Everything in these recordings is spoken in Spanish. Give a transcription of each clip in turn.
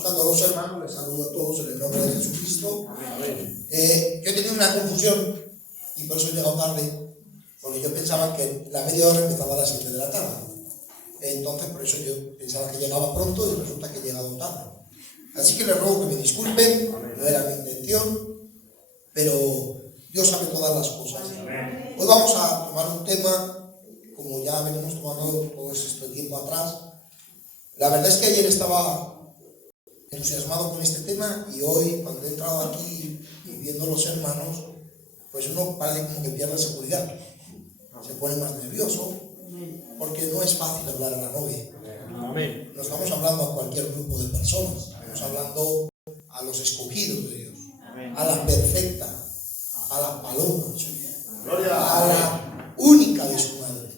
buscando a los hermanos, les saludo a todos en el nombre de Jesucristo. Yo he tenido una confusión y por eso he llegado tarde, porque yo pensaba que la media hora empezaba a las 7 de la tarde. Entonces, por eso yo pensaba que llegaba pronto y resulta que he llegado tarde. Así que les ruego que me disculpen, no era mi intención, pero Dios sabe todas las cosas. Hoy vamos a tomar un tema, como ya venimos tomando todo este tiempo atrás. La verdad es que ayer estaba entusiasmado con este tema y hoy, cuando he entrado aquí y viendo los hermanos, pues uno parece como que pierde seguridad. Se pone más nervioso, porque no es fácil hablar a la novia. No estamos hablando a cualquier grupo de personas, estamos hablando a los escogidos de Dios, a la perfecta, a la paloma suya, a la única de su madre.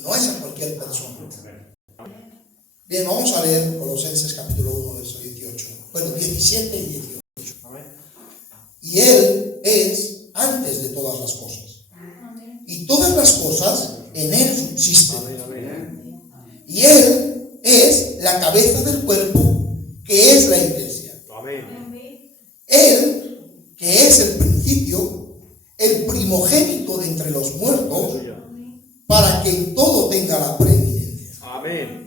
No es a cualquier persona. Bien, vamos a leer Colosenses capítulo 1, verso 18. Bueno, 17 y 18. Y Él es antes de todas las cosas. Y todas las cosas en Él subsisten. Y Él es la cabeza del cuerpo, que es la iglesia. Él, que es el principio, el primogénito de entre los muertos, para que en todo tenga la preeminencia.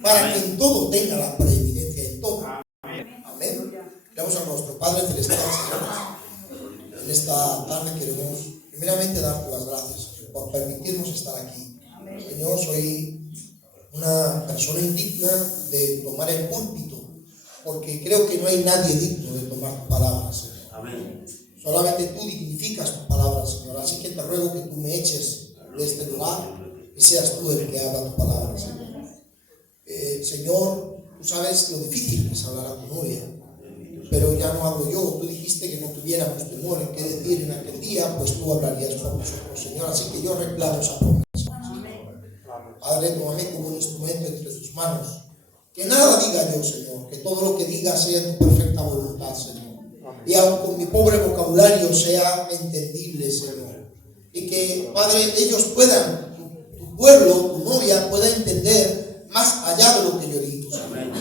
Para que en todo tenga la preeminencia, en todo. Amén. Damos a nuestro Padre Celestial, Señor. En esta tarde queremos primeramente darte las gracias por permitirnos estar aquí. Señor, soy una persona indigna de tomar el púlpito, porque creo que no hay nadie digno de tomar tu palabra, Señor. Amén. Solamente tú dignificas tu palabra, Señor. Así que te ruego que tú me eches de este lugar y seas tú el que habla tu palabra, Señor. Señor, tú sabes lo difícil que es hablar a tu novia, pero ya no hablo yo. Tú dijiste que no tuviéramos temor en qué decir en aquel día, pues tú hablarías por nosotros, Señor. Así que yo reclamo esa promesa. Padre, tómame como un instrumento entre tus manos. Que nada diga yo, Señor, que todo lo que diga sea en tu perfecta voluntad, Señor. Y aun con mi pobre vocabulario sea entendible, Señor. Y que, Padre, ellos puedan, tu pueblo, tu novia, pueda entender más allá de lo que yo digo, Señor.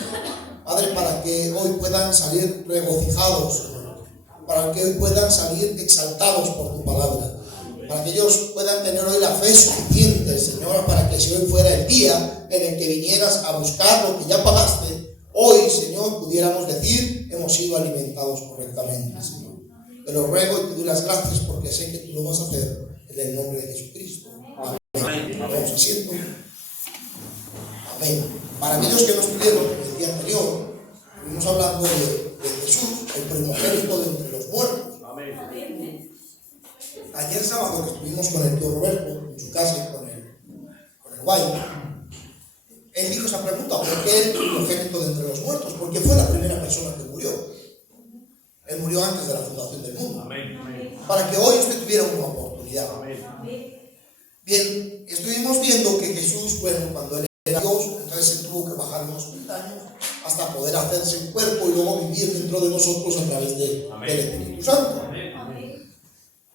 Padre, para que hoy puedan salir regocijados, Señor. Para que hoy puedan salir exaltados por tu palabra. Para que ellos puedan tener hoy la fe suficiente, Señor, para que si hoy fuera el día en el que vinieras a buscar lo que ya pagaste, hoy, Señor, pudiéramos decir, hemos sido alimentados correctamente, Señor. Te lo ruego y te doy las gracias porque sé que tú lo vas a hacer en el nombre de Jesucristo. Amén. Vamos asiento. Amén. Para aquellos que no estuvieron el día anterior, estuvimos hablando de Jesús, el primogénito de entre los muertos. Amén. Ayer sábado que estuvimos con el tío Roberto en su casa con el guay, él dijo esa pregunta: ¿por qué el primogénito de entre los muertos? Porque fue la primera persona que murió. Él murió antes de la fundación del mundo. Amén. Para que hoy usted tuviera una oportunidad. Amén. Bien, estuvimos viendo que Jesús, bueno, cuando él era Dios, entonces él tuvo que bajar unos 30 años hasta poder hacerse un cuerpo y luego vivir dentro de nosotros a través del Espíritu Santo.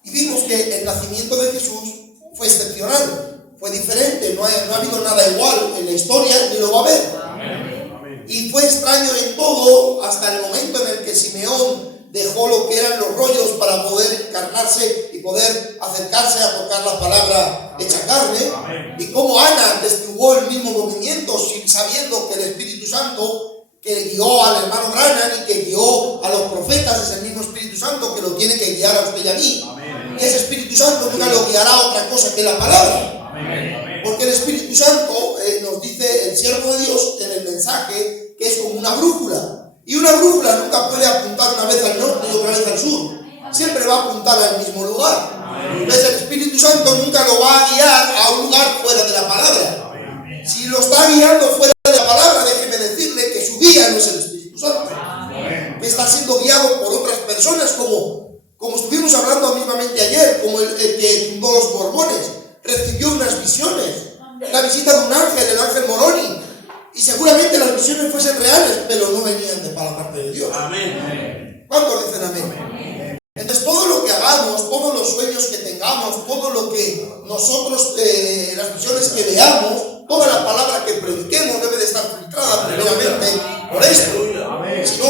Y vimos que el nacimiento de Jesús fue excepcional, fue diferente, no ha habido nada igual en la historia ni lo va a haber. Y fue extraño en todo hasta el momento en el que Simeón dejó lo que eran los rollos para poder encarnarse y poder acercarse a tocar la palabra hecha carne. Y como Ana testiguó el mismo movimiento sabiendo que el Espíritu Santo que guió al hermano Branham y que guió a los profetas es el mismo Espíritu Santo que lo tiene que guiar a usted y a mí. Y ese Espíritu Santo nunca lo guiará a otra cosa que la palabra. Porque el Espíritu Santo nos dice el siervo de Dios en el mensaje que es como una brújula. Y una brújula nunca puede apuntar una vez al norte y otra vez al sur. Siempre va a apuntar al mismo lugar. Entonces el Espíritu Santo nunca lo va a guiar a un lugar fuera de la palabra. Si lo está guiando fuera de la palabra, déjeme decirle que su guía no es el Espíritu Santo. Que está siendo guiado por otras personas como estuvimos hablando mismamente ayer, como el que fundó los Mormones, recibió unas visiones, la visita de un ángel, el ángel Moroni, y seguramente las visiones fuesen reales, pero no venían de para la parte de Dios. Amén. ¿Cuántos dicen amén? Entonces todo lo que hagamos, todos los sueños que tengamos, todo lo que nosotros, las visiones que veamos, toda la palabra que prediquemos debe de estar filtrada primeramente por esto. Si no,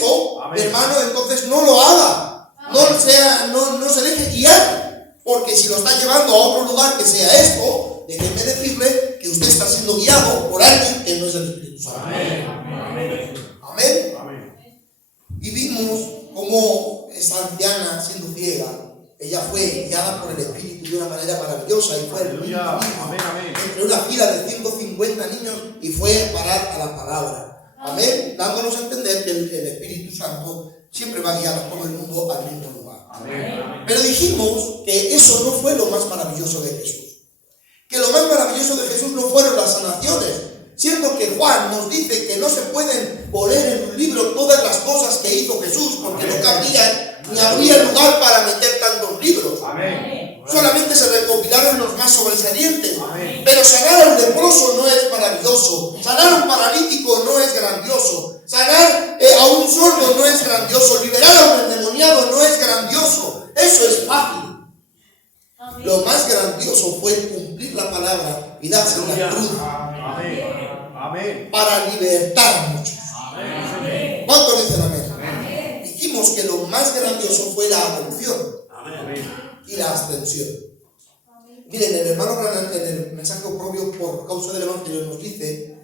esto, mi hermano, entonces no lo haga. No se deje guiar. Porque si lo está llevando a otro lugar que sea esto, déjeme decirle que usted está siendo guiado por alguien que no es el Espíritu Santo. Amén. Y vimos cómo esa anciana, siendo ciega, ella fue guiada por el Espíritu de una manera maravillosa y fue entre una fila de 150 niños y fue a parar a la palabra. Amén. Dándonos a entender que el Espíritu Santo siempre va a guiar a todo el mundo al mismo lugar. Pero dijimos que eso no fue lo más maravilloso de Jesús. Que lo más maravilloso de Jesús no fueron las sanaciones, siendo que Juan nos dice que no se pueden poner en un libro todas las cosas que hizo Jesús, porque no cabrían ni habría lugar para meter tantos libros. Solamente se recopilaron los más sobresalientes. Pero sanar a un leproso no es maravilloso. Sanar a un paralítico no es grandioso. Sanar a un sordo no es grandioso. Liberar a un endemoniado no es grandioso. Eso es fácil. Lo más grandioso fue cumplir la palabra y darse la cruz para libertar a muchos. ¿Cuántos dicen amén? Dijimos que lo más grandioso fue la adopción y la ascensión. Miren, el hermano Branham en el mensaje propio por causa del Evangelio nos dice,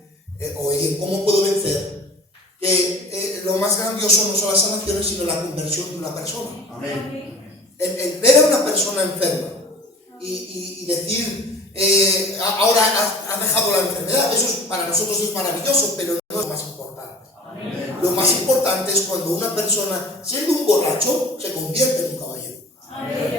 oye, ¿cómo puedo vencer? Que lo más grandioso no son las sanaciones, sino la conversión de una persona. El ver a una persona enferma y decir, ahora has dejado la enfermedad, eso para nosotros es maravilloso, pero no es lo más importante. Lo más importante es cuando una persona, siendo un borracho, se convierte en un caballero.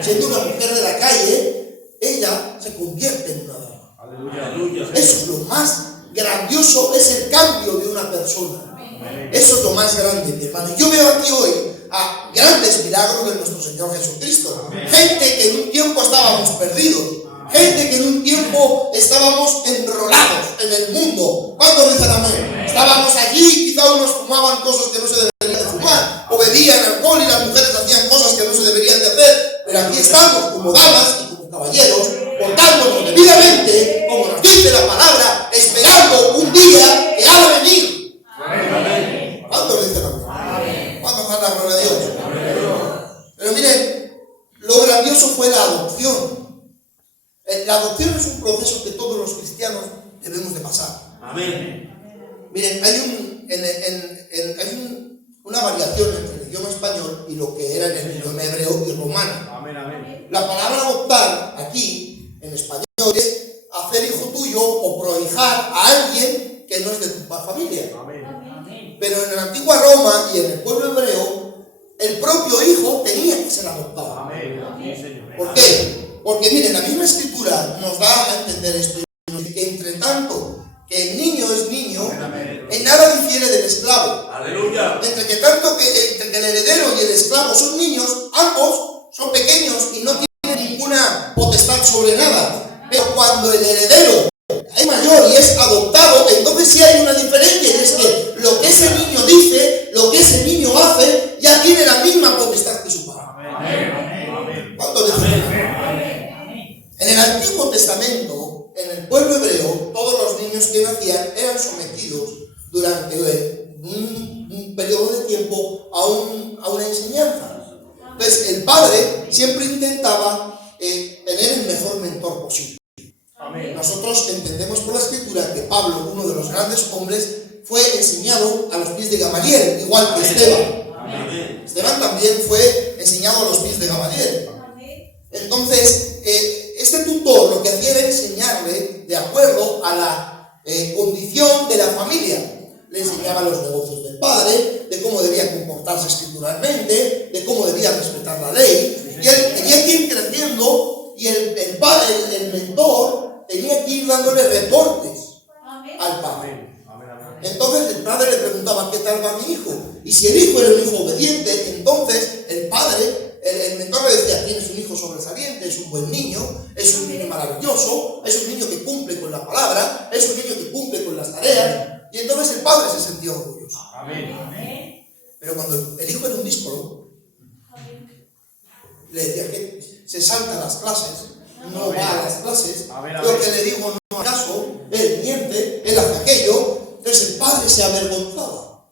Siendo una mujer de la calle, ella se convierte en una dama. Eso es lo más grandioso, es el cambio de una persona. Eso es lo más grande, mi hermano. Yo veo aquí hoy a grandes milagros de nuestro Señor Jesucristo. Gente que en un tiempo estábamos perdidos. Gente que en un tiempo estábamos enrolados en el mundo. ¿Cuántos dicen amén? Estábamos allí, quizá unos fumaban cosas que no se deberían de fumar, o bebían alcohol y las mujeres hacían cosas que no se deberían de hacer. Pero aquí estamos como damas y como caballeros, portándonos debidamente, como nos dice la palabra, esperando un día que ha de venir. ¿Cuántos dicen amén? ¿Cuántos dan la gloria a Dios? Pero miren, lo grandioso fue la adopción. La adopción es un proceso que todos los cristianos debemos de pasar. Miren, hay una variación entre el idioma español y lo que era en el idioma hebreo y romano. La palabra adoptar aquí, en español, es hacer hijo tuyo o prohijar a alguien que no es de tu familia. Pero en la antigua Roma y en el pueblo hebreo, el propio hijo tenía que ser adoptado. ¿Por qué? Porque miren, la misma escritura nos da a entender esto, que entre tanto que el niño es niño, en nada difiere del esclavo. Entre que el heredero y el esclavo son niños, ambos son pequeños y no tienen ninguna potestad sobre nada. Pero cuando el heredero es mayor y es adoptado, entonces sí hay una diferencia, y es que lo que ese niño dice, lo que ese niño hace, ya tiene la misma potestad que su padre. ¿Cuánto dicen? En el Antiguo Testamento, en el pueblo hebreo, todos los niños que nacían eran sometidos durante un periodo de tiempo a una enseñanza. Entonces, el padre siempre intentaba tener el mejor mentor posible. Nosotros entendemos por la Escritura que Pablo, uno de los grandes hombres, fue enseñado a los pies de Gamaliel, igual que Esteban. Esteban también fue enseñado a los pies de Gamaliel. Entonces, este tutor lo que hacía era enseñarle de acuerdo a la condición de la familia. Le enseñaba los negocios del padre, de cómo debía comportarse escrituralmente, de cómo debía respetar la ley. Y él tenía que ir creciendo y el padre, el mentor, tenía que ir dándole reportes al padre. Entonces el padre le preguntaba, ¿qué tal va mi hijo? Y si el hijo era un hijo obediente, entonces el padre, el mentor le decía, tienes un hijo sobresaliente, es un buen niño, es un niño maravilloso, es un niño que cumple con la palabra, es un niño que cumple con las tareas. Y entonces el padre se sentía orgulloso. Pero cuando el hijo era un díscolo, le decía que se salta las clases, no va a las clases, lo que le digo no hace caso, él miente, él hace aquello. Entonces el padre se avergonzaba.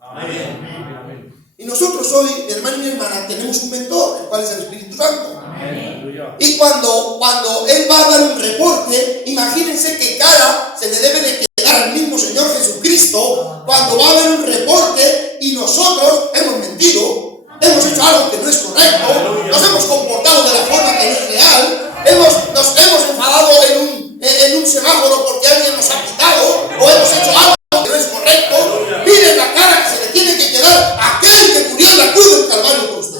Y nosotros nosotros hoy, mi hermano y mi hermana, tenemos un mentor, el cual es el Espíritu Santo. Amén. Y cuando él va a dar un reporte, imagínense qué cara se le debe de quedar al mismo Señor Jesucristo cuando va a haber un reporte y nosotros hemos mentido, hemos hecho algo que no es correcto, nos hemos comportado de la forma que no es real, nos hemos enfadado en un semáforo porque alguien nos ha quitado, o hemos hecho algo que no es correcto. Miren la cara que se le tiene que quedar a aquel que murió en la cruz del Calvario por usted.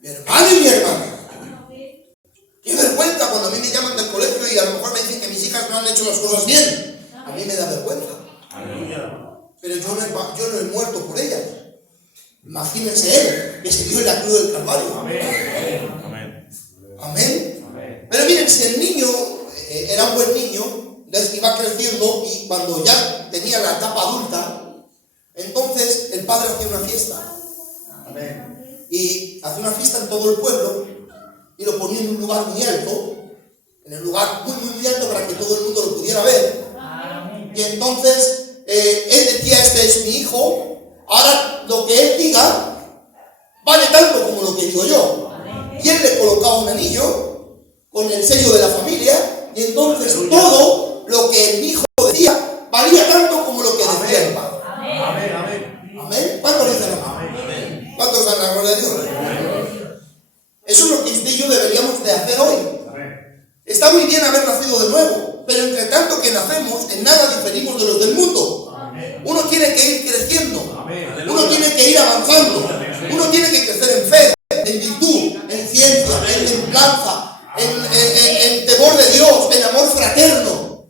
Mi hermano y mi hermana. Qué vergüenza cuando a mí me llaman del colegio y a lo mejor me dicen que mis hijas no han hecho las cosas bien. A mí me da vergüenza. Pero yo no he muerto por ellas. Imagínense él, que se dio en la cruz del Calvario. Amén. Pero miren, si el niño era un buen niño, iba creciendo y cuando ya tenía la etapa adulta, entonces el padre hacía una fiesta. Y hacía una fiesta en todo el pueblo y lo ponía en un lugar muy alto, en el lugar muy alto para que todo el mundo lo pudiera ver. Y entonces él decía: este es mi hijo, ahora lo que él diga vale tanto como lo que digo yo. Y él le colocaba un anillo con el sello de la familia, y entonces todo lo que el hijo decía valía tanto como lo que decía el padre. Amén. ¿Cuántos dicen amén? ¿Cuántos dan la gloria a Dios? Eso es lo que usted y yo deberíamos de hacer hoy. Está muy bien haber nacido de nuevo, pero entre tanto que nacemos, en nada diferimos de los del mundo. Uno tiene que ir creciendo, uno tiene que ir avanzando, uno tiene que crecer en fe, en virtud, en ciencia, en templanza, en temor de Dios, en amor fraterno.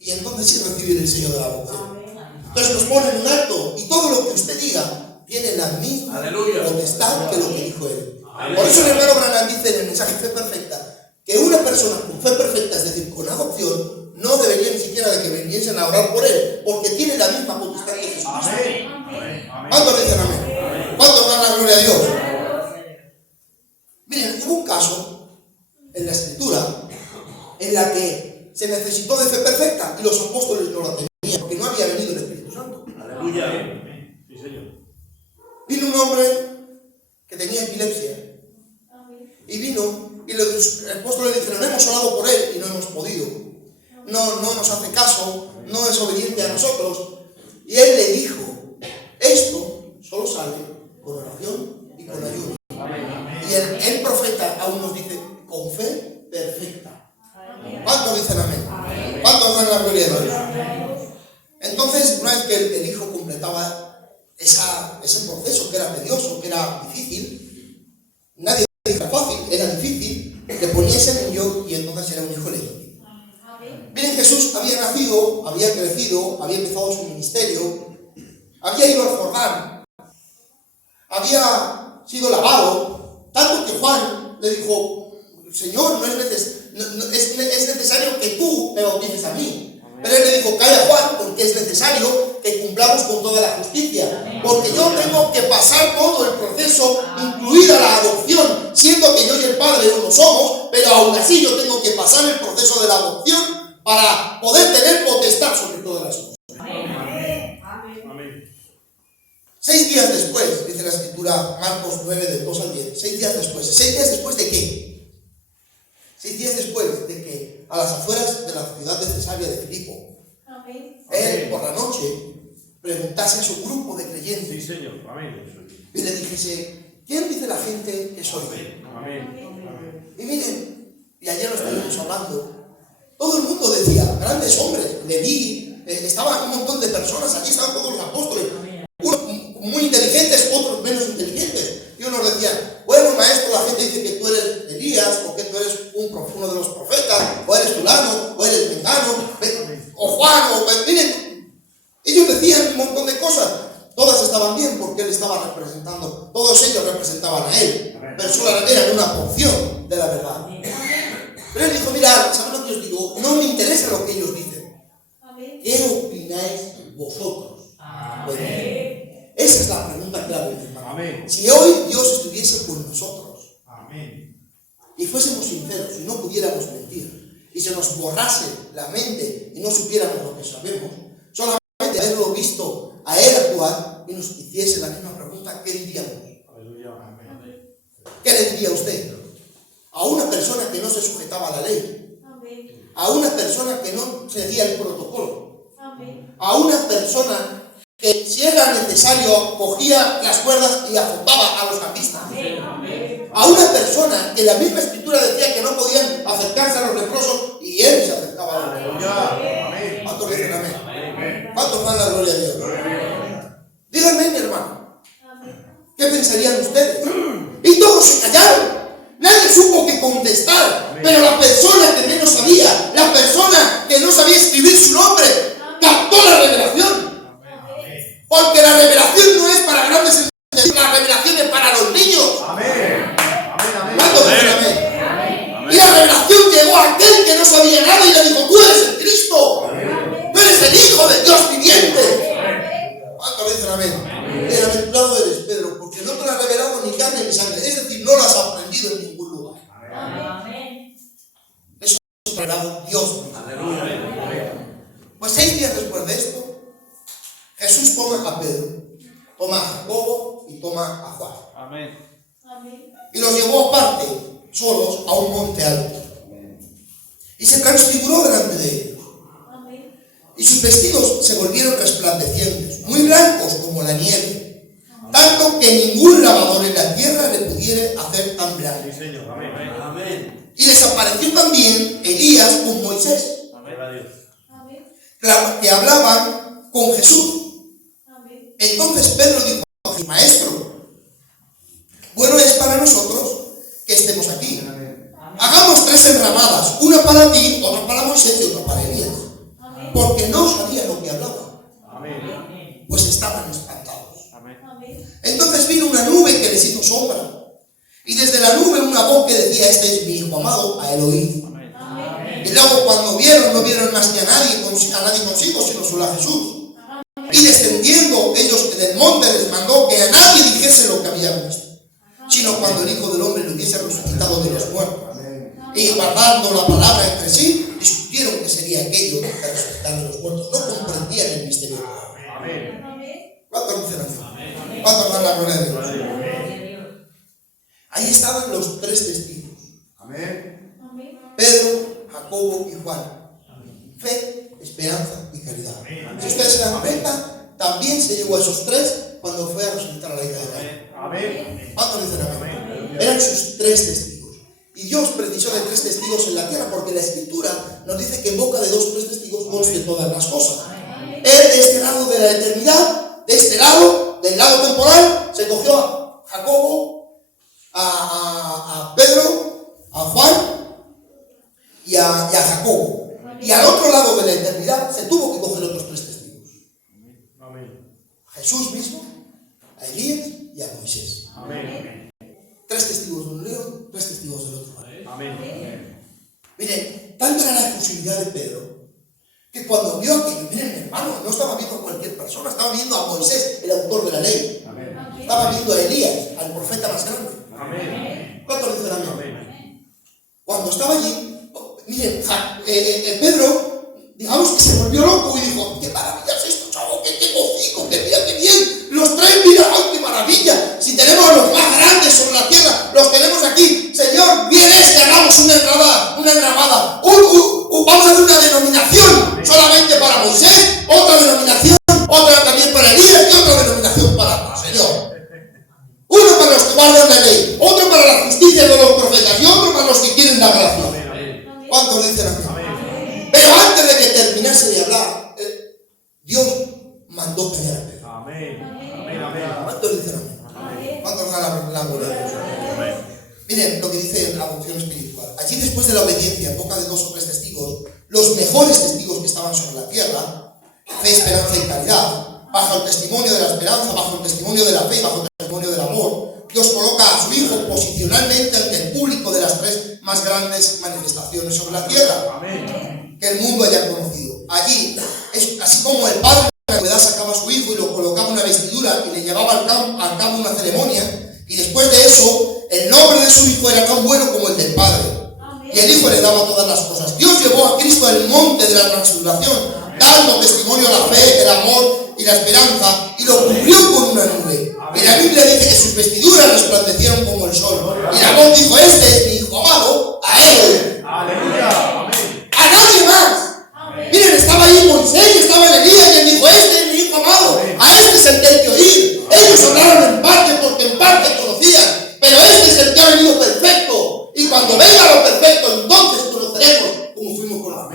Y entonces sí recibir el sello de la adopción. Entonces nos ponen un alto y todo lo que usted diga tiene la misma potestad que lo que dijo él. Por eso el hermano Branham dice en el mensaje Fe Perfecta que una persona con fe perfecta, es decir, con adopción, no debería ni siquiera de que viniesen a orar por él, porque tiene la misma potestad que Jesucristo. ¿Cuántos dicen amén? ¿Cuántos dan la gloria a Dios? Miren, hubo un caso en la Escritura en la que se necesitó de fe perfecta y los apóstoles no la tenían, porque no había venido el Espíritu Santo. Vino un hombre que tenía epilepsia y vino y los apóstoles dijeron: hemos orado por él y no hemos podido, no nos hace caso, no es obediente a nosotros. Y él le dijo: esto solo sale con oración y con ayuno. Y el profeta aún nos dice: con fe perfecta. ¿Cuántos dicen amén? ¿Cuántos dan la gloria a Dios? Entonces, una vez que el hijo completaba ese proceso que era tedioso, que era difícil, nadie dijo que era fácil, era difícil, le ponía ese niño y entonces era un hijo legítimo. Miren, Jesús había nacido, había crecido, había empezado su ministerio, había ido al Jordán, había sido lavado, tanto que Juan le dijo: Señor, es necesario que tú me bautices a mí. Pero él le dijo: calla, Juan, porque es necesario que cumplamos con toda la justicia, porque yo tengo que pasar todo el proceso, incluida la adopción, siendo que yo y el Padre uno somos, pero aún así yo tengo que pasar el proceso de la adopción para poder tener potestad sobre todas las cosas. 6 días después, dice la Escritura, Marcos 9, del 2 al 10, 6 días después. ¿6 días después de qué? 6 días después de que a las afueras de la ciudad de Cesarea de Filipo, él por la noche preguntase a su grupo de creyentes. Sí, Señor. Amén. Y le dijese: ¿quién dice la gente que soy? Amén. Y miren, y ayer lo estuvimos hablando, todo el mundo decía, grandes hombres, Leví, estaban un montón de personas, allí estaban todos los apóstoles, unos muy inteligentes, otros menos inteligentes. Y unos decían: bueno, maestro, la gente dice que tú eres Elías, o que tú eres uno de los profetas, o eres fulano, o eres mengano, o Juan, miren, ellos decían un montón de cosas. Todas estaban bien porque él estaba representando, todos ellos representaban a él, pero solo eran una porción de la verdad. Pero él dijo: mirad, ¿sabes lo que os digo? No me interesa lo que ellos dicen. ¿Qué opináis vosotros? Esa es la pregunta clave, hermano. Amén. Si hoy Dios estuviese con nosotros, Amén, y fuésemos sinceros y no pudiéramos mentir, y se nos borrase la mente y no supiéramos lo que sabemos, solamente haberlo visto a Él actuar, y nos hiciese la misma pregunta, ¿qué diríamos? Aleluya. Amén. ¿Qué le diría usted a una persona que no se sujetaba a la ley? A una persona que no seguía el protocolo? A una persona que, si era necesario, cogía las cuerdas y azotaba a los cambistas? A una persona que la misma escritura decía que no podían acercarse a los leprosos y él se acercaba a los leprosos. Amén. ¿Cuántos dicen amén? Amén. ¿Cuántos dan la gloria a Dios? Gloria a Dios. Díganme, mi hermano, ¿qué pensarían ustedes? Y todos se callaron. Nadie supo qué contestar. Pero la persona que menos sabía, la persona que no sabía escribir su nombre, captó la revelación. Porque la revelación no es para grandes entendidos, la revelación es para los niños. Amén. Amén. ¿Cuántos dicen amén? Y la revelación llegó a aquel que no sabía nada y le dijo, tú eres el Cristo. Tú eres el Hijo de Dios viviente. ¿Cuántos dicen amén? Bienaventurado eres, Pedro, porque no te lo ha revelado ni carne ni sangre. Es decir, no lo has aprendido en ningún lugar. Eso lo ha revelado Dios. Pues 6 días después de esto, Jesús toma a Pedro, toma a Jacobo y toma a Juan. Amén. Y los llevó aparte, solos, a un monte alto. Y se transfiguró delante de ellos. Y sus vestidos se volvieron resplandecientes, muy blancos como la nieve, tanto que ningún lavador en la tierra le pudiera hacer tan blanco. Sí, Señor. Amén. Y les apareció también Elías con Moisés, Amén. que hablaban con Jesús. Entonces Pedro dijo a Jesús, Maestro, bueno es para nosotros que estemos aquí. Hagamos 3 enramadas, una para ti, otra para Moisés y otra para Elías. Porque no sabían lo que hablaban, Amén. pues estaban espantados. Amén. Entonces vino una nube que les hizo sombra, y desde la nube una voz que decía, este es mi hijo amado, a él oíd. Amén. Y luego cuando vieron, no vieron más que a nadie consigo, sino solo a Jesús. Y descendiendo ellos del monte les mandó que a nadie dijese lo que habían visto, sino cuando el Hijo del Hombre lo hubiese resucitado de los muertos. Y guardando la palabra entre sí, discutieron qué sería aquello de resucitar de los muertos. No comprendían el misterio. Amén. ¿Cuántos dicen así? ¿Cuántos dan la gloria de Dios? Ahí estaban los 3 testigos: Amén. Pedro, Jacobo y Juan. Fe, esperanza y caridad. Si ustedes se dan cuenta, también se llegó a esos 3 cuando fue a resucitar a la hija de Caín. Amén. ¿Cuántos dicen amén? Eran sus 3 testigos. Y Dios precisó de 3 testigos en la tierra, porque la Escritura nos dice que en boca de 2 o 3 testigos conste todas las cosas. Él, de este lado de la eternidad, de este lado, del lado temporal, se cogió a Jacobo, a Pedro, a Juan y a Jacobo. Y al otro lado de la eternidad se tuvo que coger otros 3 testigos. Amén. A Jesús mismo, a Elías y a Moisés. Amén. 3 testigos de un león, 3 testigos del otro. Amén. Miren, tanta era la efusividad de Pedro, que cuando vio aquello, miren, mi hermano, no estaba viendo a cualquier persona, estaba viendo a Moisés, el autor de la ley. Amén. Estaba viendo a Elías, al profeta más grande. Amén. ¿Cuántos dicen amén? Amén. Cuando estaba allí, miren, Pedro, digamos que se volvió loco y dijo, qué maravilla es esto, chavo, qué hocico, qué bien, los 3, mira, ¡ay, qué maravilla! Si tenemos a los más grandes sobre la tierra, los tenemos aquí, Señor, bien es que hagamos una enramada, vamos a hacer una denominación solamente para Moisés, otra denominación, otra también para Elías y otra denominación para el Señor. Uno para los que guardan la ley, otro para la justicia de los profetas y otro para los que quieren la gracia. Amén. ¿Cuántos dicen amén? Amén. Pero antes de que terminase de hablar, Dios mandó callar a Pedro. Amén. Amén. ¿Cuántos dicen amén? ¿Cuántos dan la gloria a Dios? Miren lo que dice la adopción espiritual. Allí, después de la obediencia, en boca de 2 o 3 testigos, los mejores testigos que estaban sobre la tierra, fe, esperanza y caridad, bajo el testimonio de la esperanza, bajo el testimonio de la fe, bajo el testimonio del amor, Dios coloca a su Hijo posicionalmente ante el público de las 3 más grandes manifestaciones sobre la tierra Amén. que el mundo haya conocido. Allí, es así como el padre de la antigüedad sacaba a su hijo y lo colocaba en una vestidura y le llevaba al cabo una ceremonia, y después de eso, el nombre de su hijo era tan bueno como el del padre. Y el hijo le daba todas las cosas. Dios llevó a Cristo al monte de la transfiguración, dando testimonio a la fe, el amor y la esperanza y lo cubrió con una nube. Y la Biblia dice que sus vestiduras resplandecieron como el sol. Y la voz dijo: este es mi hijo amado, a él. Aleluya. A nadie más. Miren, estaba ahí Moisés, estaba Elías, y él dijo: este es mi hijo amado, a este es el que hay que oír. Ellos hablaron en parte porque en parte conocían, pero este es el que ha venido perfecto. Y cuando venga lo perfecto, entonces conoceremos como fuimos conocidos.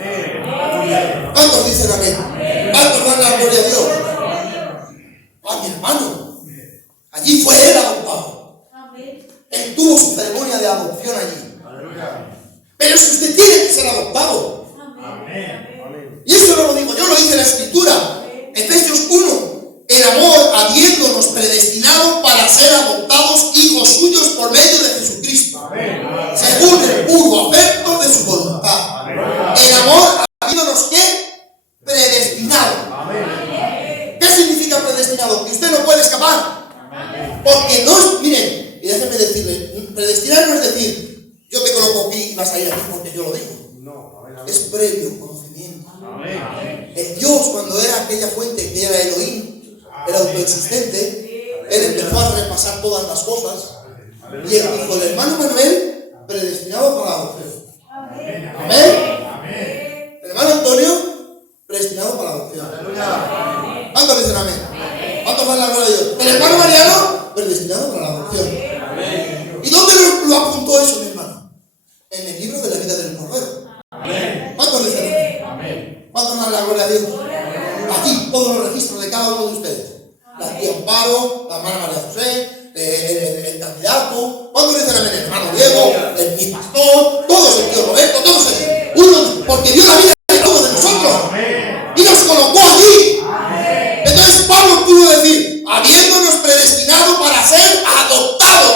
¿Cuántos dicen amén? ¿Cuántos dan la gloria a Dios? A mi hermano, allí fue él adoptado. Él tuvo su ceremonia de adopción allí. Pero es que usted tiene que ser adoptado. Y eso no lo digo yo, lo dice la Escritura. Efesios 1. El amor habiéndonos predestinado para ser adoptados hijos suyos por medio de Jesucristo, según el puro afecto de su voluntad. El amor habiéndonos ¿qué? Predestinado. ¿Qué significa predestinado? Que usted no puede escapar. Porque no es, miren, y déjenme decirle, predestinar no es decir: yo te coloco aquí y vas a ir aquí porque yo lo digo. Es previo conocimiento. El Dios, cuando era aquella fuente que era Elohim, era autoexistente, él empezó a repasar todas las cosas y él dijo: el hermano Manuel predestinado para la adopción. Amén. El hermano Antonio predestinado para la adopción. ¿Cuántos dicen amén? ¿Cuántos dan la gloria a Dios? El hermano Mariano predestinado para la adopción. ¿Y dónde lo apuntó eso, mi hermano? En el libro de la vida del Cordero. ¿Cuántos dicen amén? ¿Cuántos dan la gloria a Dios? Aquí, todos los registros de cada uno de ustedes. La tía Amparo, la hermana María José, el candidato. ¿Cuántos dicen amén? El hermano Diego, mi pastor, todos, el tío Roberto, todos ellos. Uno, porque dio la vida de todos de nosotros. Y nos colocó allí. Entonces Pablo pudo decir: habiéndonos predestinado para ser adoptados.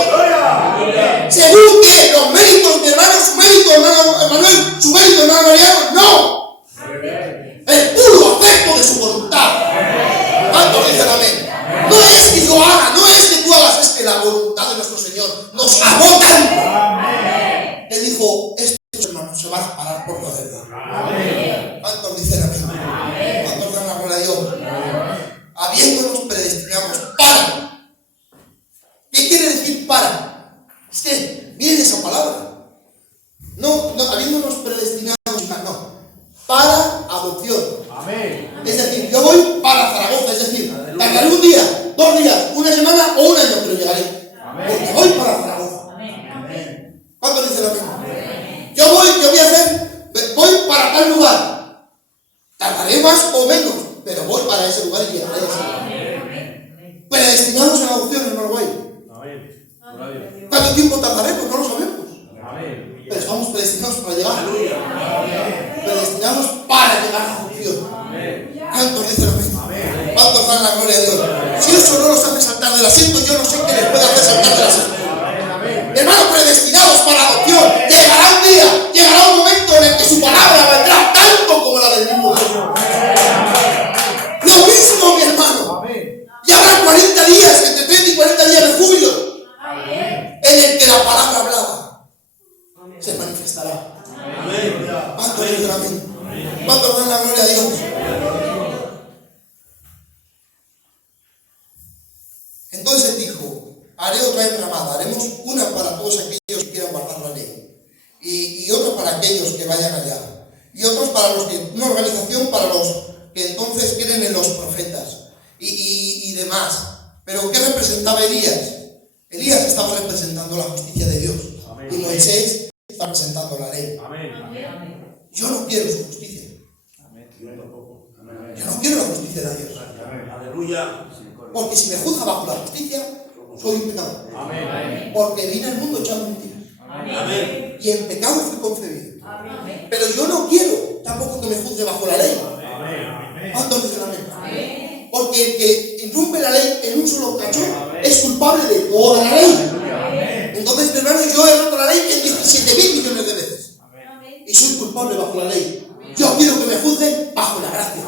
Según que los méritos de hermano, su mérito, hermano Manuel, su mérito, hermano Mariano, no. El puro afecto de su voluntad. ¿Cuántos dicen amén? No es que yo haga, no es que tú hagas, es que la voluntad de nuestro Señor nos amó tanto. Él dijo: estos hermanos se van a parar por la verdad. ¿Cuántos dicen amén? ¿Cuántos dan la gloria a Dios? Habiéndonos predestinados para. ¿Qué quiere decir para? Es que miren esa palabra. No, habiéndonos predestinados, no. Para adopción. Es decir, yo voy para Zaragoza, es decir, tardaré un día, 2 días, una semana o un año, pero llegaré. Porque voy para Zaragoza. ¿Cuántos dicen amén? Yo voy para tal lugar. Tardaré más o menos, pero voy para ese lugar y llegaré a ese lugar. Predestinados a la adopción, hermano Guay. ¿Cuánto tiempo tardaremos? No lo sabemos. Pero estamos predestinados para llegar. Predestinados para llegar a la adopción. ¿Cuántos dicen amén? ¿Cuántos dan la gloria a Dios? Si eso no los hace saltar del asiento, yo no sé qué les puede hacer saltar del asiento. Hermanos, predestinados para adopción. Llegará un día, llegará un momento en el que su palabra valdrá tanto como la del mismo Dios. Lo mismo, mi hermano. Y habrá 40 días, entre 30 y 40 días de júbilo, en el que la palabra hablada se manifestará. ¿Cuántos dicen amén? ¿Cuántos dan la gloria a Dios? Entonces dijo: haré otra enramada, haremos una para todos aquellos que quieran guardar la ley, y otra para aquellos que vayan allá, y otros para los que, una organización para los que entonces creen en los profetas y demás. Pero ¿qué representaba Elías? Elías estaba representando la justicia de Dios. Y Moisés está representando la ley. Yo no quiero su justicia. Yo no quiero la justicia de Dios. Porque si me juzga bajo la justicia, soy un pecador. Porque vine al mundo echando mentiras. Y en pecado fui concebido. Pero yo no quiero tampoco que me juzgue bajo la ley. ¿Cuántos dicen amén? Porque el que irrumpe la ley en un solo cacho es culpable de toda la ley. Entonces, hermano, yo he roto la ley en 17.000 millones de veces. Y soy culpable bajo la ley. Yo quiero que me juzguen bajo la gracia.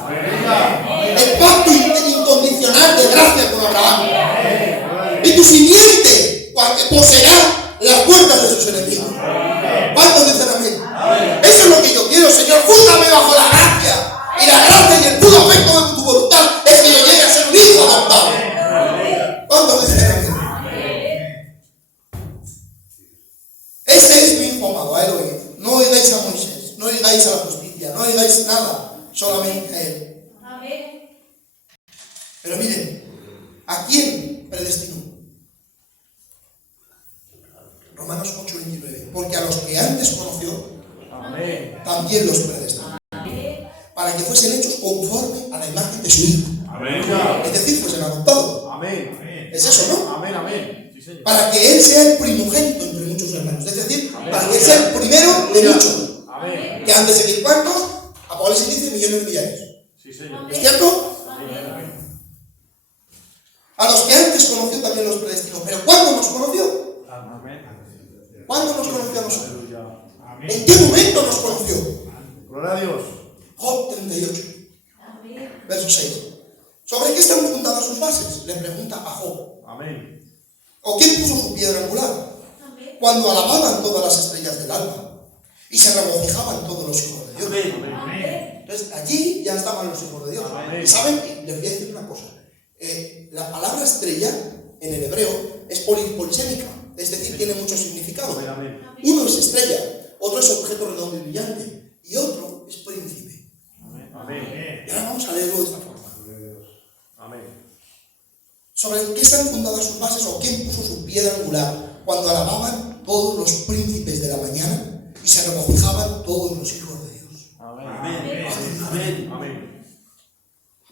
El pacto incondicional de gracia con Abraham. Y tu simiente poseerá las puertas de sus enemigos. ¿Cuántos dicen amén? Eso es lo que yo quiero, Señor. Júzgame bajo la gracia. Y la gracia y el puro afecto de tu voluntad es que yo llegue a ¿Cuántos dicen amén? Este es mi hijo amado, a él oíd. No oigáis a Moisés, no oigáis a la justicia, no oigáis nada, solamente a él. Amén. Pero miren, ¿a quién predestinó? Romanos 8:29. Porque a los que antes conoció, Amén. también los predestinó. Amén. Para que fuesen hechos conforme a la imagen de su hijo. Amén. Es decir, fuesen adoptados. Amén. Es eso, ¿no? Amén, amén. Sí, señor. Para que él sea el primogénito entre muchos hermanos. Es decir, para que él sea el primero de muchos. Amén. Que han de seguir cuántos, Apocalipsis dice millones de millares. Sí, señor. ¿Es cierto? Amén. A los que antes conoció también los predestinó. Pero ¿cuándo nos conoció? Amén. ¿Cuándo nos conoció a nosotros? Aleluya. ¿En qué momento nos conoció? Gloria a Dios. Job 38, Amén. verso 6. ¿Sobre qué están fundadas sus bases? Le pregunta a Job. Amén. ¿O quién puso su piedra angular? Amén. Cuando alababan todas las estrellas del alba y se regocijaban todos los hijos de Dios. Amén. Entonces allí ya estaban los hijos de Dios. Amén. ¿Y saben? Les voy a decir una cosa. La palabra estrella en el hebreo es polisémica, es decir, tiene muchos significados. Amén. Amén. Uno es estrella, otro es objeto redondo y brillante, y otro es príncipe. Amén. Y ahora vamos a leerlo de esta forma. Amén. ¿Sobre qué están fundadas sus bases o quién puso su piedra angular cuando alababan todos los príncipes de la mañana y se regocijaban todos los hijos de Dios? Amén. Amén. Amén.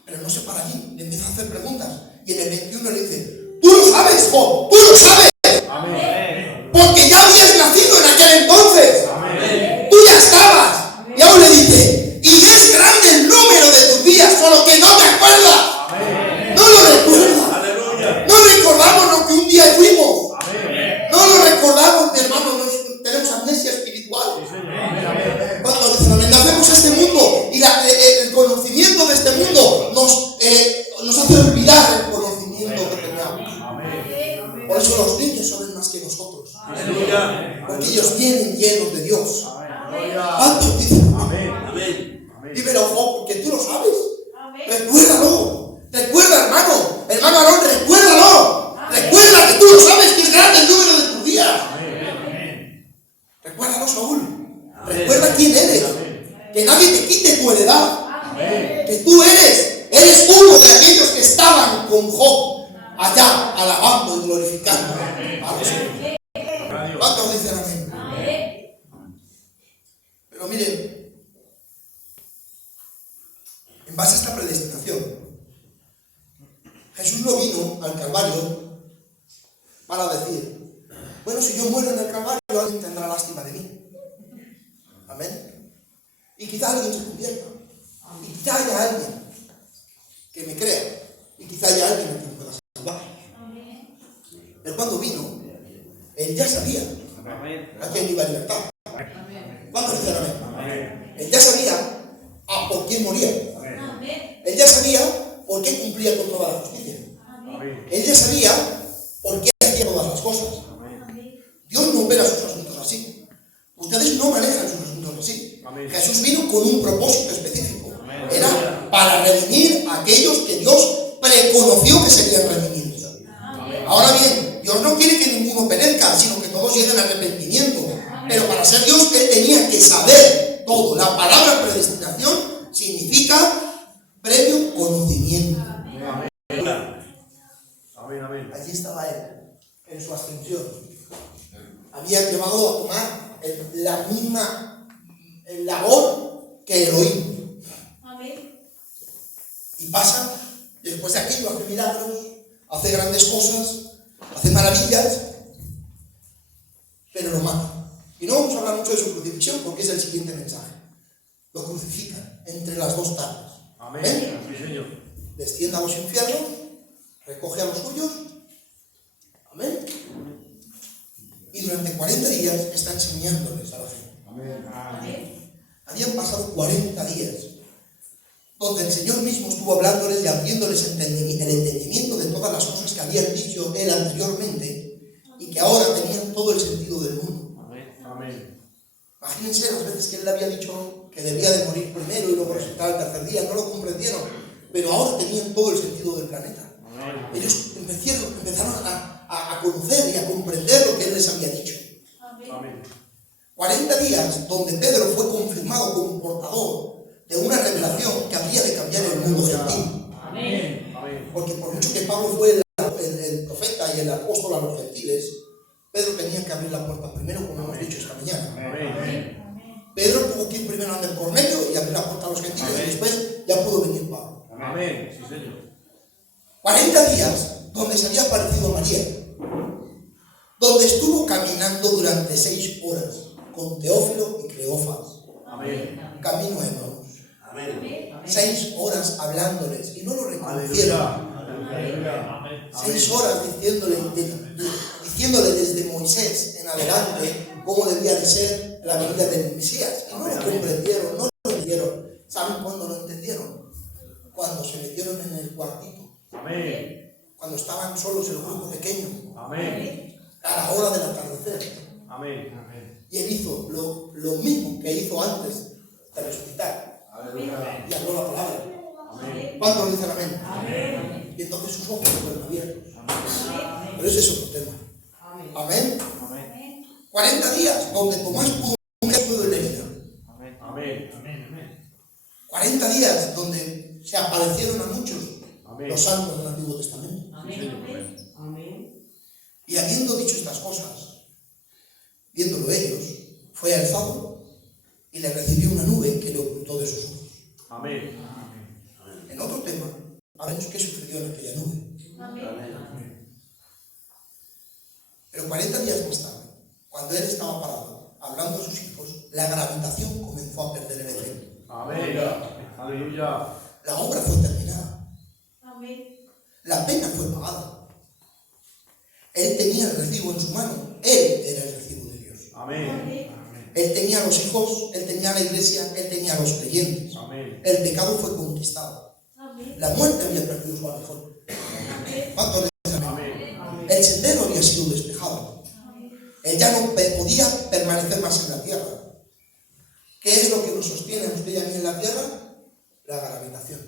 Pero no se para allí, le empieza a hacer preguntas. Y en el 21 le dice, tú lo sabes, Job, tú lo sabes, Amén. porque ya habías nacido en aquel entonces. Amén. Tú ya estabas. Y aún le dice, y es grande el número de tus días, solo que no te acuerdas. Amén. No lo recuerdas. Aleluya. No recordamos lo que un día fuimos. Amén. No lo recordamos, hermano, tenemos amnesia espiritual. Sí, señor. Amén. Amén. Cuando nacemos a este mundo y el conocimiento de este mundo nos hace olvidar el conocimiento que teníamos. Amén. Por eso los niños saben más que nosotros. Aleluya. Porque ellos vienen llenos de Dios. Gloria. ¿Cuántos dicen? Amén. Amén. Dímelo, Job, porque tú lo sabes. Amén. Recuérdalo. Recuerda, hermano. Hermano Aarón, recuérdalo. Recuerda que tú lo sabes, que es grande el número de tus días. Amén. Recuérdalo, Saúl. Recuerda quién eres. Que nadie te quite tu heredad. Amén. Que tú eres uno de aquellos que estaban con Job allá, alabando y glorificando a Dios. Gloria a Dios. ¿Cuántos dicen amén? Amén. Pero miren, en base a esta predestinación, Jesús no vino al Calvario para decir, bueno, si yo muero en el Calvario, alguien tendrá lástima de mí. Amén. Y quizá alguien se convierta. Y quizá haya alguien que me crea. Y quizá haya alguien que me pueda salvar. Amén. Él cuando vino, él ya sabía a quién iba a libertar. ¿Cuántos dicen amén? Amén. Él ya sabía por quién moría. Amén. Él ya sabía por qué cumplía con toda la justicia. Amén. Él ya sabía por qué hacía todas las cosas. Amén. Dios no opera sus asuntos así. Ustedes no manejan sus asuntos así. Amén. Jesús vino con un propósito específico. Amén. Era para redimir a aquellos que Dios preconoció que serían redimidos. Amén. Ahora bien, Dios no quiere que ninguno perezca, sino que todos lleguen al arrepentimiento. Pero para ser Dios, Él tenía que saber todo. La palabra predestinación significa previo conocimiento. Amén. Amén. Allí estaba Él, en su ascensión. Había llevado a tomar la misma labor que Elohim. Amén. Y pasa, después de aquello, hace milagros, hace grandes cosas, hace maravillas, pero lo mata. Y no vamos a hablar mucho de su crucifixión porque es el siguiente mensaje. Lo crucifican entre las dos tablas. Amén. Sí, señor. Desciende a los infiernos, recoge a los suyos. Amén. Y durante 40 días está enseñándoles a la gente. Amén. Habían pasado 40 días donde el Señor mismo estuvo hablándoles y abriéndoles el entendimiento de todas las cosas que habían dicho Él anteriormente y que ahora tenían todo el sentido del mundo. Amén. Imagínense las veces que Él le había dicho que debía de morir primero y luego resucitar el tercer día. No lo comprendieron, pero ahora tenían todo el sentido del planeta. Ellos empezaron a conocer y a comprender lo que Él les había dicho. Amén. 40 días donde Pedro fue confirmado como portador de una revelación que había de cambiar el mundo gentil. Amén. Amén. Porque por mucho que Pablo fue el profeta y el apóstol a los gentiles, Pedro tenía que abrir la puerta primero, como hemos dicho esta mañana. Amén. Pedro tuvo que ir primero ante Cornelio y abrir la puerta a los gentiles, y después ya pudo venir Pablo. Amén. Sí, Señor. 40 días donde se había aparecido María, donde estuvo caminando durante 6 horas con Teófilo y Cleófas, Amén. camino a Emaús. Amén. 6 horas hablándoles y no lo reconocieron. Aleluya. 6 horas diciéndole desde Moisés en adelante cómo debía de ser la venida del Mesías. Y no lo comprendieron, no lo entendieron. ¿Saben cuándo lo entendieron? Cuando se metieron en el cuartito, Amén. cuando estaban solos el grupo pequeño, Amén. a la hora del atardecer. Amén. Y él hizo lo mismo que hizo antes de resucitar. Aleluya. Y habló la palabra. Amén. ¿Cuántos dicen amén? Amén. Y entonces sus ojos fueron abiertos. Amén. Pero ese es otro tema. Amén. Amén. 40 días donde Tomás pudo comer fuego en la herida. Amén. 40 días donde se aparecieron a muchos Amén. los santos del Antiguo Testamento. Amén. Y habiendo dicho estas cosas, viéndolo ellos, fue alzado y le recibió una nube que le ocultó de sus ojos. Amén. En otro tema, sabemos qué sucedió en aquella nube. Amén. Pero 40 días más tarde, cuando él estaba parado, hablando a sus hijos, la gravitación comenzó a perder el efecto. Amén. Aleluya. La obra fue terminada. Amén. La pena fue pagada. Él tenía el recibo en su mano. Él era el recibo de Dios. Amén. Él tenía a los hijos, él tenía la iglesia, él tenía a los creyentes. Amén. El pecado fue conquistado. Amén. La muerte había perdido su aguijón. ¿Cuánto le dicen amén? Amén. El sendero había sido despejado. Él ya no podía permanecer más en la tierra. ¿Qué es lo que nos sostiene a usted y a mí en la tierra? La gravitación.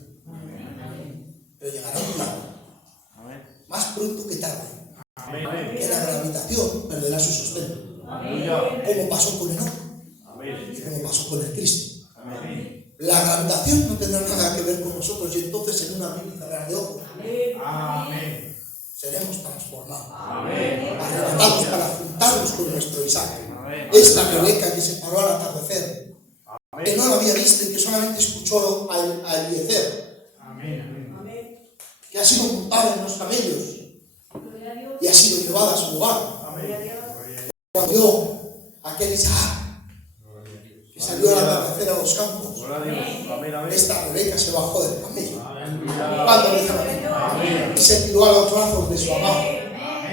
Pero llegará un plano, más pronto que tarde, Amén. que la gravitación perderá su sostén. Aleluya. Como pasó con Enoc, Amén. como pasó con el Cristo. Amén. La gravitación no tendrá nada que ver con nosotros y entonces en un abrir y cerrar de ojos Amén. seremos transformados, Amén. arrebatados para juntarnos con nuestro Isaac. Amén. Esta Rebeca que se paró al atardecer, que Amén. no lo había visto y que solamente escuchó a Eliezer, Amén. que ha sido montada en los camellos Gloria a Dios. y ha sido llevada a su lugar. Gloria a Dios. Cuando vio aquel Isaac que salió al atardecer a los campos, Gloria a Dios. Amén. Amén. esta Rebeca se bajó del camello. Aleluya. ¿Cuándo dicen amén? Y se tiró a los brazos de su amado.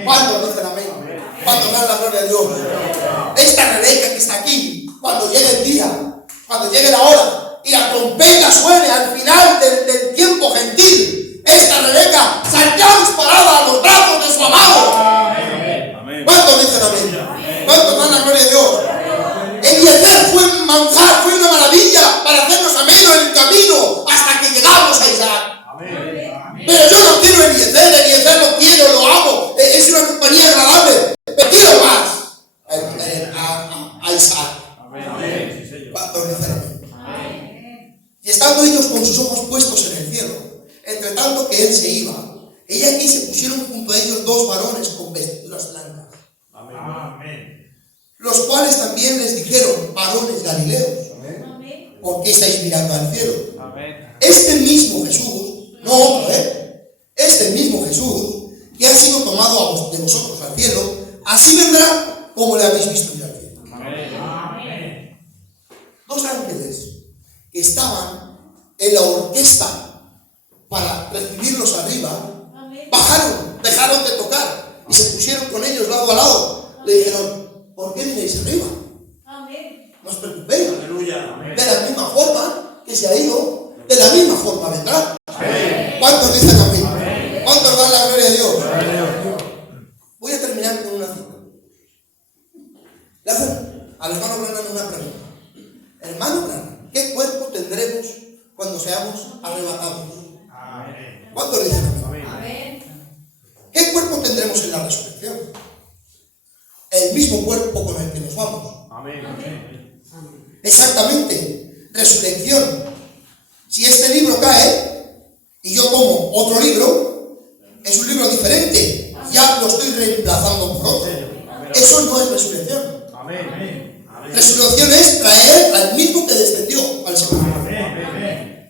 ¿Cuándo dicen amén? Cuando dan la gloria a Dios. Esta Rebeca que está aquí, cuando llegue el día, cuando llegue la hora y la trompeta suene al final del tiempo gentil, esta Rebeca saldrá disparada a los brazos de su amado. Amén. ¿Cuántos dicen amén? ¿Cuántos dan la gloria a Dios? Eliezer fue un manjar, fue una maravilla para hacernos ameno en el camino hasta que llegamos a Isaac. Amén. Pero yo no quiero Eliezer lo quiero, lo amo, es una compañía agradable, pero quiero más a Isaac. Amén. Sí, Señor. ¿Cuántos dicen amén? Y estando ellos con sus ojos puestos en el cielo, entre tanto que él se iba, ella aquí se pusieron junto a ellos 2 varones con vestiduras blancas, Amén. los cuales también les dijeron, varones galileos, Amén. ¿por qué estáis mirando al cielo? Amén. Este mismo Jesús, no otro, este mismo Jesús, que ha sido tomado de vosotros al cielo, así vendrá como le habéis visto ir al cielo. Amén. 2 ángeles que estaban en la orquesta para recibirlos arriba, Amén. bajaron, dejaron de tocar y se pusieron con ellos lado a lado. Le dijeron, ¿por qué miráis arriba? Amén. No os preocupéis. Aleluya. De la misma forma que se ha ido, de la misma forma vendrá. Amén. ¿Cuántos dicen amén? ¿Cuántos dan la gloria a Dios? Aleluya. Voy a terminar con una cita. Le hacen al hermano Branham una pregunta. Hermano Branham, ¿qué cuerpo tendremos cuando seamos arrebatados? Amén. ¿Cuántos dicen amén? Amén. Amén. mismo cuerpo con el que nos vamos. Amén. Exactamente, resurrección. Si este libro cae y yo tomo otro libro, es un libro diferente. Ya lo estoy reemplazando por otro. Eso no es resurrección. Amén. Resurrección es traer al mismo que descendió al sepulcro.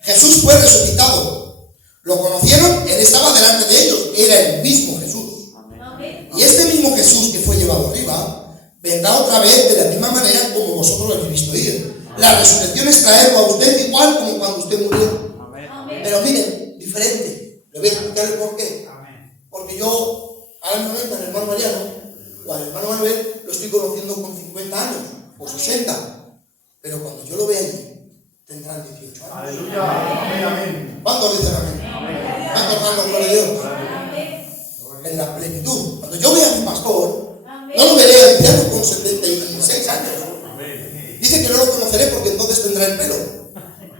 Jesús fue resucitado. Lo conocieron, Él estaba delante de ellos. Era el mismo Jesús. Amén. Y este mismo Jesús que fue llevado arriba, vendrá otra vez de la misma manera como vosotros lo habéis visto ir. La resurrección es traerlo a usted igual como cuando usted murió. Amén. Pero miren, diferente. Le voy a explicar el por qué. Porque yo, al momento, al hermano Mariano, o al hermano Manuel, lo estoy conociendo con 50 años, o 60. Pero cuando yo lo vea allí, tendrán 18 años. Aleluya. Amén. ¿Cuántos dicen amén? ¿Cuántos dan la gloria a Dios? En la plenitud. Cuando yo vea a mi pastor, no lo veré anciano con 76 años. Dice que no lo conoceré porque entonces tendrá el pelo.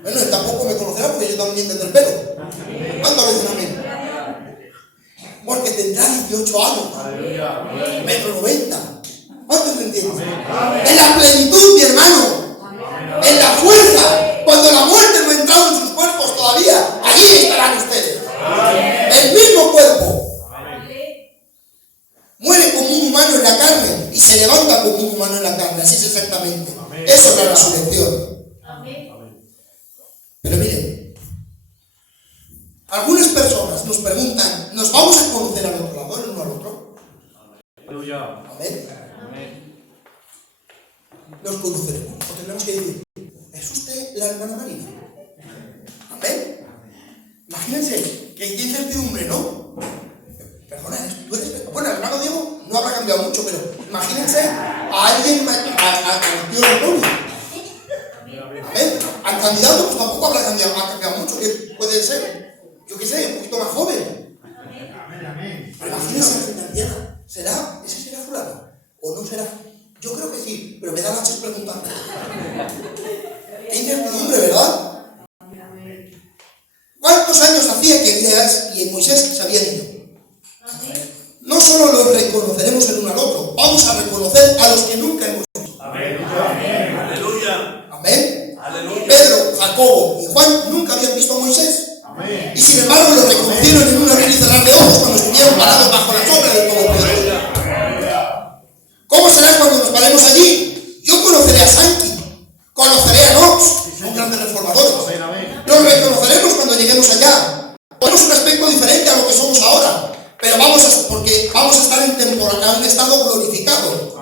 Bueno, él tampoco me conocerá porque yo también tendré el pelo. ¿Cuántos dicen amén? Porque tendrá 18 años. Metro 90. ¿Cuántos me entienden? En la plenitud, mi hermano. En la fuerza. Cuando la muerte no ha entrado en sus cuerpos todavía, allí estarán ustedes. El mismo cuerpo. Muere como un humano en la carne y se levanta como un humano en la carne. Así es exactamente. Eso es la resurrección. Pero miren, algunas personas nos preguntan, ¿nos vamos a conocer al otro lado, el uno al otro? Aleluya. Amén. Nos conoceremos. O tendremos que decir, ¿es usted la hermana Marina? Amén. Imagínense, qué incertidumbre, ¿no? Perdona, tú eres... Bueno, el hermano Diego no habrá cambiado mucho, pero imagínense a alguien, al tío Antonio. Amén. Al candidato pues tampoco habrá cambiado mucho, que puede ser, yo qué sé, un poquito más joven. Pero imagínense a la gente anciana. ¿Ese será fulano? ¿O no será? Yo creo que sí, pero me da la chis preguntando. Qué incertidumbre, ¿verdad? ¿Cuántos años hacía que Elías y Moisés se habían ido? No solo los reconoceremos el uno al otro, vamos a reconocer a los que nunca hemos visto. Aleluya. Amén. Aleluya. Pedro, Jacobo y Juan nunca habían visto a Moisés. Y sin embargo lo reconocieron en un abrir y cerrar de ojos cuando estuvieron parados bajo la sombra del Todopoderoso. ¿Cómo será cuando nos paremos allí? Yo conoceré a Sankey, conoceré a Knox, son grandes reformadores. Los reconoceremos cuando lleguemos allá. Tenemos un aspecto diferente a lo que somos ahora, pero porque vamos a estar en un estado glorificado.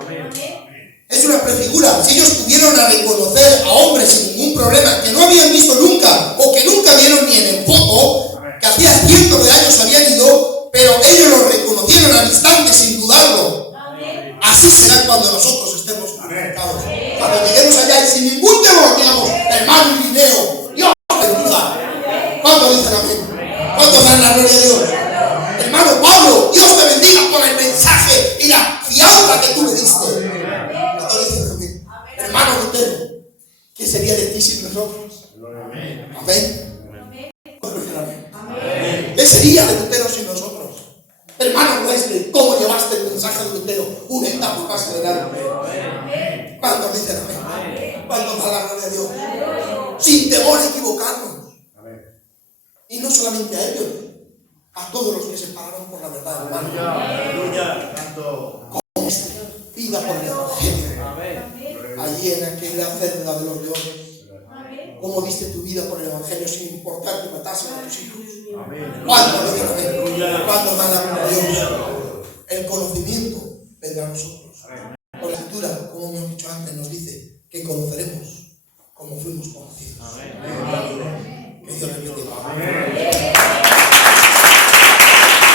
Es una prefigura. Si ellos pudieron reconocer a hombres sin ningún problema que no habían visto nunca o que nunca vieron ni en foto, que hacía cientos de años habían ido, pero ellos lo reconocieron al instante sin dudarlo. Así será cuando nosotros estemos glorificados. Cuando lleguemos allá y sin ningún temor digamos, hermano Irineo, Dios te bendiga. ¿Cuántos dicen amén? ¿Cuántos dan la gloria a Dios? Hermano Pablo, Dios te bendiga por el mensaje y la fianza que tú me diste. Hermano Lutero, ¿qué sería de ti sin nosotros? Amén. ¿Qué sería de Lutero sin nosotros? Hermano Wesley, ¿cómo llevaste el mensaje de Lutero? Una etapa más adelante. ¿Cuántos dicen amén? ¿Cuántos dan la gloria a Dios? Sin temor a equivocarnos. Y no solamente a ellos, a todos los que se pararon por la verdad, hermano. Aleluya. Vida por el Evangelio. Allí en aquella celda de los leones. ¿Cómo diste tu vida por el Evangelio sin importar que matasen a tus hijos? ¿Cuándo lo dieron? ¿Cuándo dan la gloria a Dios? El conocimiento vendrá a nosotros. Por la Escritura, como hemos dicho antes, nos dice que conoceremos como fuimos conocidos. Que Dios les bendiga.